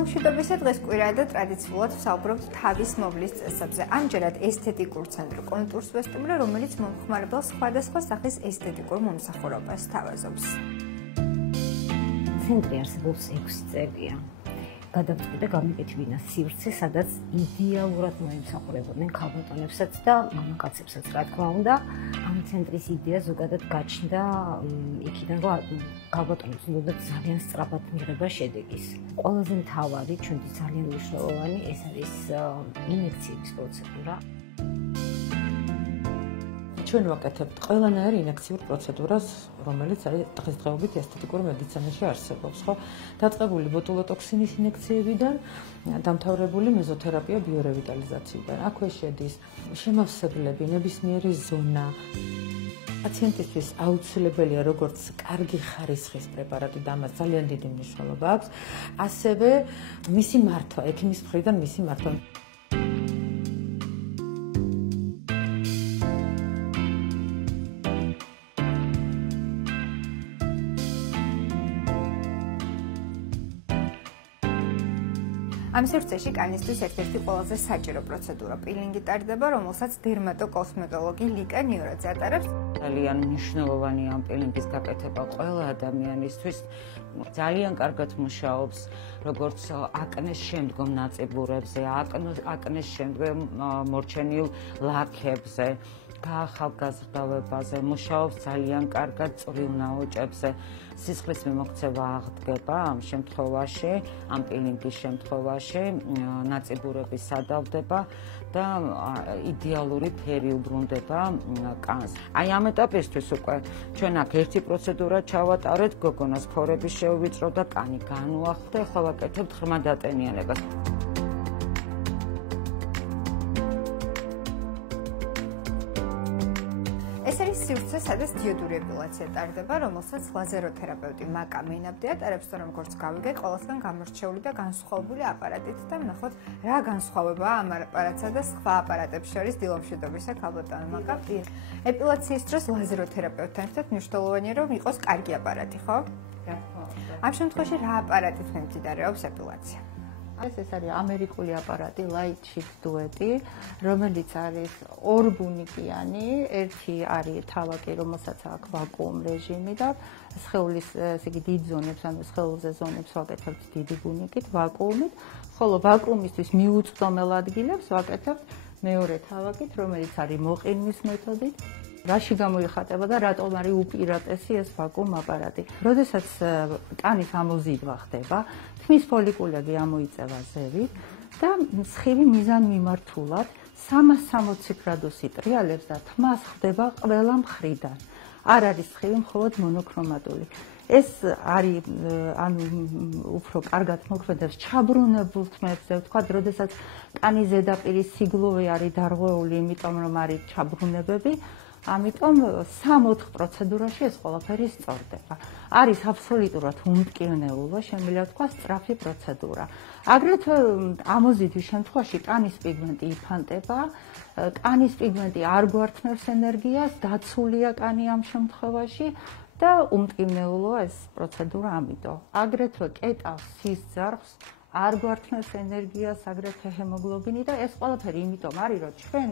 მშვიდობისა დღეს კვირაა და ტრადიციულად ვსაუბრობთ თავის მოვლის წესებზე. ამჯერად ესთეტიკურ ცენტრ კონტურს ვესტუმრე, რომელიც მომხმარებელს სხვადასხვა სახის ესთეტიკურ მომსახურებას თავაზობს. ცენტრი არსებობს 6 წელია. გადავწყვიტე გამიკეთებინა სივრცე, სადაც იდეალურად მოემსახურებოდნენ ქალბატონებსაც და მამაკაცებსაც, რა თქმა უნდა. ამ ცენტრის იდეა ზოგადად გაჩნდა იქიდან, რომ ქალბატონებს უნდა ძალიან სწრაფად მიღება შედეგის. ყველაზე მთავარი, ჩვენთვის ძალიან მნიშვნელოვანი, ეს არის ინექციების პროცედურა. ჩვენ ვაკეთებთ ყველანაირ ინექციურ პროცედურას, რომელიც არის დღესდღეობით ესთეტიკურ მედიცინაში არსებობს, ხო? დაწყებული ბოტულოტოქსინის ინექციებიდან, დამთავრებული მეზოთერაპია ბიორევიტალიზაციიდან. აქვე შედის შემავსებლები, ნებისმიერი ზონა. პაციენტისთვის აუცილებელია როგორც კარგი ხარისხის პრეპარატი და ამას ძალიან დიდი მნიშვნელობა აქვს, ასევე მისი მართვა, ექიმის მხრიდან მისი მართვა. ამ სივრცეში კანისთვის ერთ-ერთი ყველაზე საჭირო პროცედურა პილინგი ტარდება, რომელსაც დერმატოკოსმეტოლოგი ლიკა ნიურაძე ატარებს. ძალიან მნიშვნელოვანია ამ პილინგის გაკეთება ყველა ადამიანისთვის. ძალიან კარგად მუშაობს როგორც აკნეს შემდგომ ნაწიბურებზე, აკნეს შემდგომ მორჩენილ ლაქებზე, გაახალგაზრდავებაზე, მუშაობს ძალიან კარგად წვრილ ნაოჭებზე. სისხლის მიმოქცევა აღდგება ამ შემთხვევაში, ამ პილინგის შემთხვევაში, ნაწიბურები სადავდება და იდეალური ფერი უბრუნდება კანს. აი ამ ეტაპისთვის უკვე ჩვენ აქ ერთი პროცედურა ჩავატარეთ, გოგონას ფორები შევვიწრო და კანი განუახლდა, ახლა ვაკეთებთ ღრმა დატენიანებას. ეს არის სივრცე, სადაც დიოდური ეპილაცია ტარდება, რომელსაც ლაზეროთერაპევტი მაკა მენაბდი ატარებს, როგორც გავიგე, ყველასგან გამორჩეული და განსხვავებული აპარატით და ვნახოთ, რა განსხვავებაა ამ აპარატსა და სხვა აპარატებს შორის დილომშვიდობისა ქალბატონო მაკა. ეპილაციის დროს ლაზეროთერაპევტთან ერთად მნიშვნელოვანია, რომ იყოს კარგი აპარატი, ხო? ამ შემთხვევაში რა აპარატით მიმდინარეობს ეპილაცია? ეს არის ამერიკული აპარატი Light Shift Duet-ი, რომელიც არის ორბუნიკიანი, ერთი არის თავაკი, რომელსაც აქვს ვაკუუმ რეჟიმი და სხეულის ესე იგი დიდ ზონებს, ანუ სხეულზე ზონებს ვაკეთებთ დიდი ბუნიკით, ვაკუუმით, ხოლო ვაკუუმისთვის მიუწვდომელ ადგილებს ვაკეთებთ მეორე თავაკით, რომელიც არის მოყინვის მეთოდით. რაში გამოიხატება და რატომ არის უპირატესი ეს ვაკუუმ აპარატი. როდესაც კანის ამოზიდვა ხდება, თმის ფოლიკულები ამოიწევა ზევით და სხივი მიზანმიმართულად 360 გრადუსი ტრიალებს და თმა ხდება ყველა მხრიდან. არ არის სხივი მხოლოდ მონოქრომატული. ეს არის ანუ უფრო კარგად მოქმედებს ჩაბრუნებულ თმებზე, ვთქვათ, როდესაც კანის ზედაპირის სიგლოვე არის დარღვეული, იმიტომ რომ არის ჩაბრუნებები. ამიტომ 3-4 პროცედურაში ეს ყველაფერი სწორდება. არის აბსოლუტურად უმტკივნეულო, შემიძლია თქვა სწრაფი პროცედურა. აგრეთვე ამოზიდვის შემთხვევაში კანის პიგმენტი იფანტება, კანის პიგმენტი არ გვართმევს ენერგიას, დაცულია კანი ამ შემთხვევაში და უმტკივნეულო ეს პროცედურა ამიტომ. აგრეთვე კეტავს სისძარღვს, არ გვართმევს ენერგიას, აგრეთვე ჰემოგლობინი და ეს ყველაფერი იმიტომ არის, რომ ჩვენ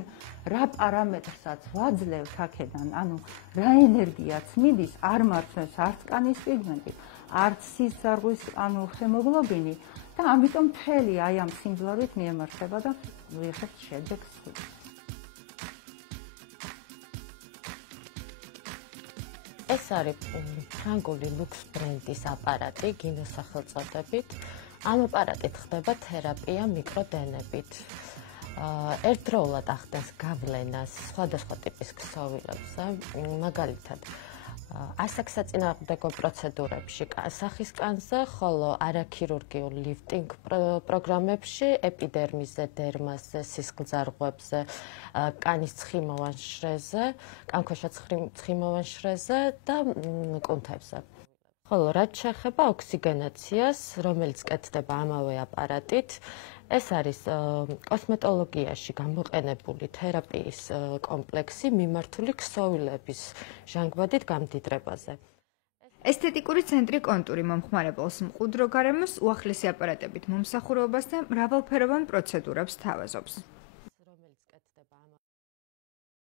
რა პარამეტრსაც ვაძლევთ აქედან, ანუ რა ენერგიაც მიდის, არ მართმევს არც კანის პიგმენტი, არც სისძარღვის, ანუ ჰემოგლობინი და ამიტომ მთელი აი ამ სიმძლავრით მიემართება და ვიღებთ შედეგს. ეს არის ფრანგული ლუქს ბრენდის აპარატი, გინოს სახელწოდებით. ამ აპარატით ხდება თერაპია მიკროდენებით. ერთდროულად ახდენს გავლენას სხვადასხვა ტიპის ქსოვილებზე, მაგალითად, ასაკსაწინააღმდეგო პროცედურებში სახის კანზე, ხოლო არაქირურგიულ ლიფტინგ პროგრამებში, ეპიდერმისზე, დერმასზე, სისხლძარღვებზე, კანის ცხიმოვან შრეზე, კანქვეშა ცხიმოვან შრეზე და კუნთებზე. ხოლო რაც შეეხება ოქსიგენაციას, რომელიც კეთდება ამავე აპარატით, ეს არის კოსმეტოლოგიაში გამოყენებული თერაპიის კომპლექსი მიმართული ქსოვილების ჟანგბადით გამდიდრებაზე. ესთეტიკური ცენტრი კონტური მომხმარებელს მყუდრო გარემოს უახლესი აპარატებით მომსახურებას და მრავალფეროვან პროცედურებს თავაზობს.